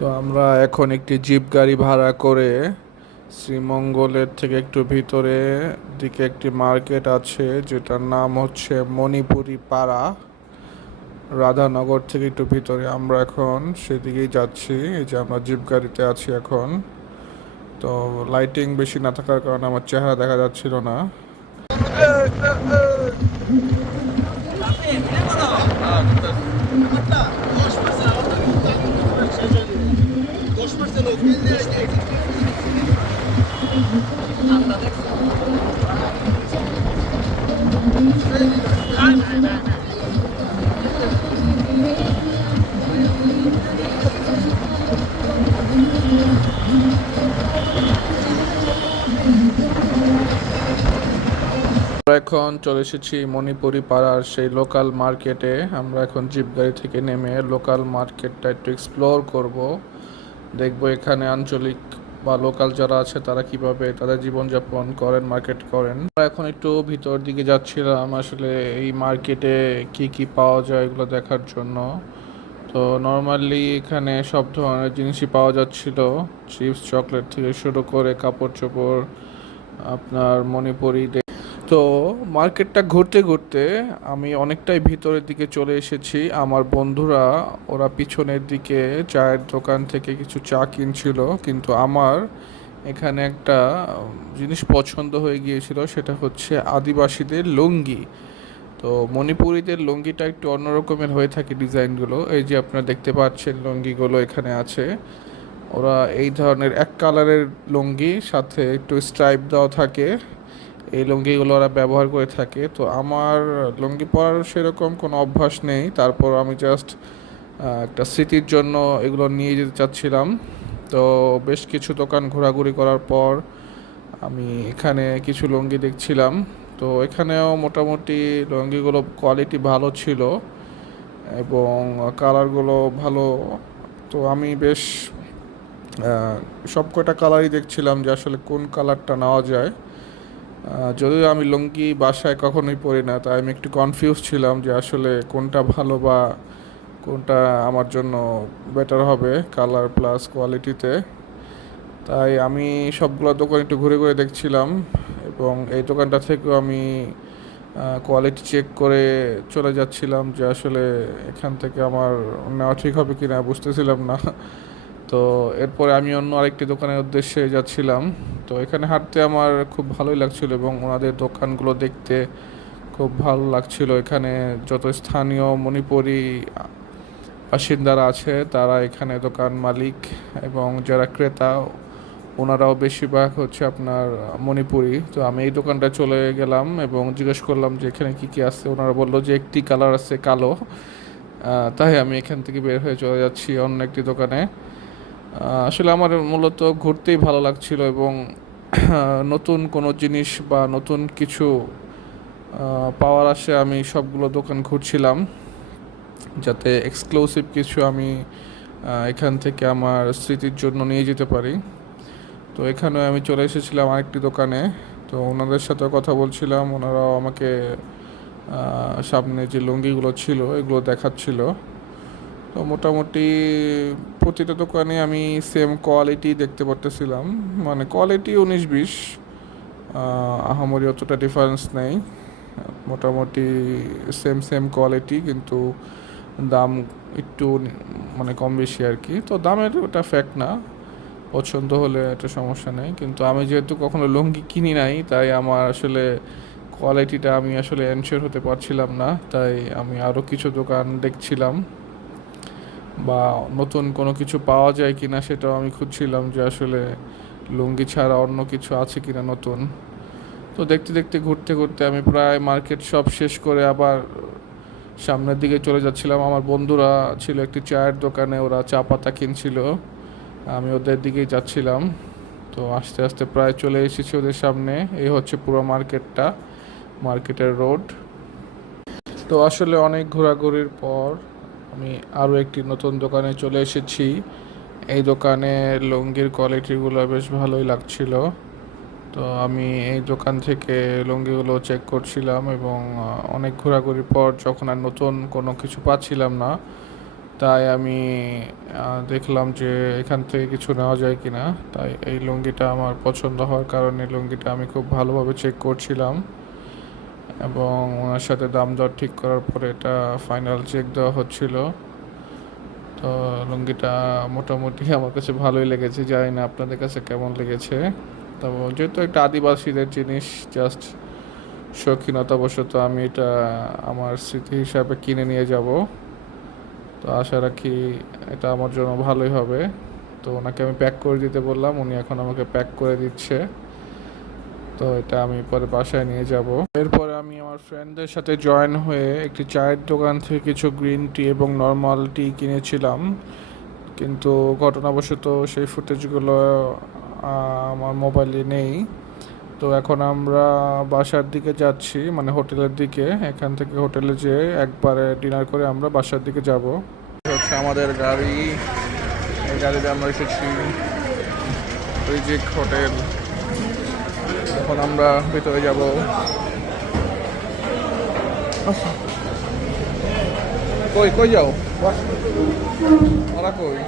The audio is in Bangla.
তো আমরা এখন একটি জিপ গাড়ি ভাড়া করে শ্রীমঙ্গলের থেকে একটু ভিতরে দিকে একটি মার্কেট আছে যেটার নাম হচ্ছে মণিপুরি পাড়া। রাধানগর থেকে একটু ভিতরে আমরা এখন সেদিকেই যাচ্ছি। এই যে আমরা জিপ গাড়িতে আছি এখন। তো লাইটিং বেশি না থাকার কারণে আমার চেহারা দেখা যাচ্ছিল না। আমরা এখন চলে এসেছি মণিপুরি পাড়ার সেই লোকাল মার্কেটে। আমরা এখন জিপ গাড়ি থেকে নেমে লোকাল মার্কেটটা একটু এক্সপ্লোর করব, দেখব এখানে আঞ্চলিক বা লোকাল যারা আছে তারা কিভাবে তাদের জীবনযাপন করেন, মার্কেট করেন। আমরা এখন একটু ভিতর দিকে যাচ্ছিলাম আসলে এই মার্কেটে কি কি পাওয়া যায় এগুলো দেখার জন্য। তো নর্মালি এখানে সব ধরনের জিনিসই পাওয়া যাচ্ছিল, চিপস চকলেট থেকে শুরু করে কাপড় চোপড়, আপনার মণিপুরি। তো মার্কেটটা ঘুরতে ঘুরতে আমি অনেকটাই ভিতরের দিকে চলে এসেছি। আমার বন্ধুরা ওরা পিছনের দিকে চায়ের দোকান থেকে কিছু চা কিনছিল, কিন্তু আমার এখানে একটা জিনিস পছন্দ হয়ে গিয়েছিল, সেটা হচ্ছে আদিবাসীদের লুঙ্গি। তো মণিপুরীদের লুঙ্গিটা একটু অন্যরকমের হয়ে থাকে ডিজাইনগুলো। এই যে আপনারা দেখতে পাচ্ছেন লুঙ্গিগুলো এখানে আছে। ওরা এই ধরনের এক কালারের লুঙ্গি সাথে একটু স্ট্রাইপ দেওয়া থাকে, এই লুঙ্গিগুলো ওরা ব্যবহার করে থাকে। তো আমার লুঙ্গি পরার সেরকম কোনো অভ্যাস নেই, তারপর আমি জাস্ট একটা স্মৃতির জন্য এগুলো নিয়ে যেতে চাচ্ছিলাম। তো বেশ কিছু দোকান ঘোরাঘুরি করার পর আমি এখানে কিছু লুঙ্গি দেখছিলাম। তো এখানেও মোটামুটি লুঙ্গিগুলো কোয়ালিটি ভালো ছিল এবং কালারগুলো ভালো। তো আমি বেশ সব কয়টা কালারই দেখছিলাম যে আসলে কোন কালারটা নেওয়া যায়। যদিও আমি লুঙ্গি বাসায় কখনোই পরি না, তাই আমি একটু কনফিউজ ছিলাম যে আসলে কোনটা ভালো বা কোনটা আমার জন্য বেটার হবে কালার প্লাস কোয়ালিটিতে। তাই আমি সবগুলো দোকান একটু ঘুরে ঘুরে দেখছিলাম এবং এই দোকানটা থেকেও আমি কোয়ালিটি চেক করে চলে যাচ্ছিলাম যে আসলে এখান থেকে আমার নেওয়া ঠিক হবে কি না বুঝতেছিলাম না। তো এরপরে আমি অন্য আরেকটি দোকানের উদ্দেশ্যে যাচ্ছিলাম। তো এখানে হাঁটতে আমার খুব ভালোই লাগছিল এবং ওনাদের দোকানগুলো দেখতে খুব ভালো লাগছিল। এখানে যত স্থানীয় মণিপুরি বাসিন্দারা আছে তারা এখানে দোকান মালিক, এবং যারা ক্রেতা ওনারাও বেশিরভাগ হচ্ছে আপনার মণিপুরি। তো আমি এই দোকানটা চলে গেলাম এবং জিজ্ঞেস করলাম যে এখানে কি কি আছে। ওনারা বললো যে একটি কালার আছে কালো। তাই আমি এখান থেকে বের হয়ে চলে যাচ্ছি অন্য একটি দোকানে। আসলে আমার মূলত ঘুরতেই ভালো লাগছিল এবং নতুন কোনো জিনিস বা নতুন কিছু পাওয়ার আশে আমি সবগুলো দোকান ঘুরছিলাম, যাতে এক্সক্লুসিভ কিছু আমি এখান থেকে আমার স্মৃতির জন্য নিয়ে যেতে পারি। তো এখানে আমি চলে এসেছিলাম আরেকটি দোকানে। তো ওনাদের সাথে কথা বলছিলাম, ওনারাও আমাকে সামনে যে লুঙ্গিগুলো ছিল এগুলো দেখাচ্ছিল। তো মোটামুটি প্রতিটা দোকানে আমি সেম কোয়ালিটি দেখতে পারতেছিলাম, মানে কোয়ালিটি 19-20, আহামরি অতটা ডিফারেন্স নেই। মোটামুটি সেম সেম কোয়ালিটি, কিন্তু দাম একটু মানে কম বেশি আর কি। তো দামের ওটা ফ্যাক্ট না, পছন্দ হলে এটা সমস্যা নেই। কিন্তু আমি যেহেতু কখনো লুঙ্গি কিনি নাই, তাই আমার আসলে কোয়ালিটিটা আমি আসলে এনশিওর হতে পারছিলাম না। তাই আমি আরও কিছু দোকান দেখছিলাম বা নতুন কোনো কিছু পাওয়া যায় কিনা সেটাও আমি খুঁজছিলাম যে আসলে লুঙ্গি ছাড়া অন্য কিছু আছে কিনা নতুন। তো দেখতে দেখতে ঘুরতে ঘুরতে আমি প্রায় মার্কেট সব শেষ করে আবার সামনের দিকে চলে যাচ্ছিলাম। আমার বন্ধুরা ছিল একটি চায়ের দোকানে, ওরা চা পাতা কিনছিল, আমি ওদের দিকেই যাচ্ছিলাম। তো আস্তে আস্তে প্রায় চলে এসেছি ওদের সামনে। এই হচ্ছে পুরো মার্কেটটা, মার্কেটের রোড। তো আসলে অনেক ঘোরাঘুরির পর আমি আরও একটি নতুন দোকানে চলে এসেছি। এই দোকানে লুঙ্গির কোয়ালিটিগুলো বেশ ভালোই লাগছিল। তো আমি এই দোকান থেকে লুঙ্গিগুলো চেক করছিলাম এবং অনেক ঘোরাঘুরির পর যখন আর নতুন কোনো কিছু পাচ্ছিলাম না, তাই আমি দেখলাম যে এখান থেকে কিছু নেওয়া যায় কিনা। তাই এই লুঙ্গিটা আমার পছন্দ হওয়ার কারণে লুঙ্গিটা আমি খুব ভালোভাবে চেক করছিলাম এবং ওনার সাথে দাম দর ঠিক করার পরে এটা ফাইনাল চেক দেওয়া হচ্ছিল। তো লুঙ্গিটা মোটামুটি আমার কাছে ভালোই লেগেছে, জানি না আপনাদের কাছে কেমন লেগেছে। তো যেহেতু একটা আদিবাসীদের জিনিস, জাস্ট শৌখিনতাবশত আমি এটা আমার স্মৃতি হিসাবে কিনে নিয়ে যাব। তো আশা রাখি এটা আমার জন্য ভালোই হবে। তো ওনাকে আমি প্যাক করে দিতে বললাম, উনি এখন আমাকে প্যাক করে দিচ্ছে। তো এটা আমি পরে বাসায় নিয়ে যাব। এরপরে আমি আমার ফ্রেন্ডদের সাথে জয়েন হয়ে একটি চায়ের দোকান থেকে কিছু গ্রিন টি এবং নর্মাল টি কিনেছিলাম, কিন্তু ঘটনাবশত সেই ফুটেজগুলো আমার মোবাইলে নেই। তো এখন আমরা বাসার দিকে যাচ্ছি, মানে হোটেলের দিকে। এখান থেকে হোটেলে যেয়ে একবারে ডিনার করে আমরা বাসার দিকে যাব। হচ্ছে আমাদের গাড়ি, এই গাড়িতে আমরা এসেছি রিজিক হোটেল। এখন আমরা ভিতরে যাব। কই কই যাও ওরা কই?